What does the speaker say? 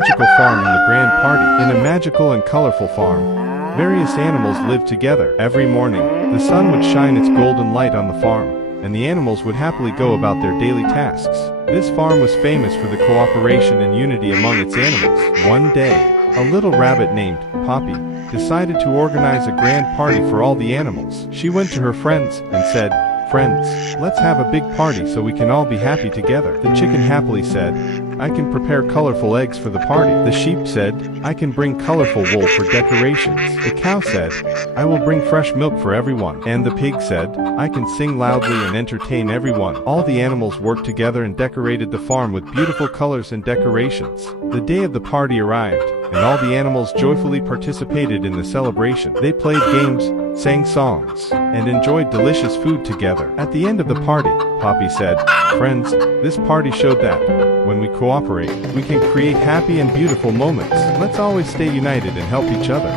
magical farm and the grand party. In a magical and colorful farm, various animals lived together. Every morning, the sun would shine its golden light on the farm, and the animals would happily go about their daily tasks. This farm was famous for the cooperation and unity among its animals. One day, a little rabbit named Poppy decided to organize a grand party for all the animals. She went to her friends and said, "Friends, let's have a big party so we can all be happy together." The chicken happily said, "I can prepare colorful eggs for the party." The sheep said, "I can bring colorful wool for decorations." The cow said, "I will bring fresh milk for everyone." And the pig said, "I can sing loudly and entertain everyone." All the animals worked together and decorated the farm with beautiful colors and decorations. The day of the party arrived, and all the animals joyfully participated in the celebration. They played games, sang songs, and enjoyed delicious food together. At the end of the party, Poppy said, "Friends, this party showed that when we cooperate, we can create happy and beautiful moments. Let's always stay united and help each other."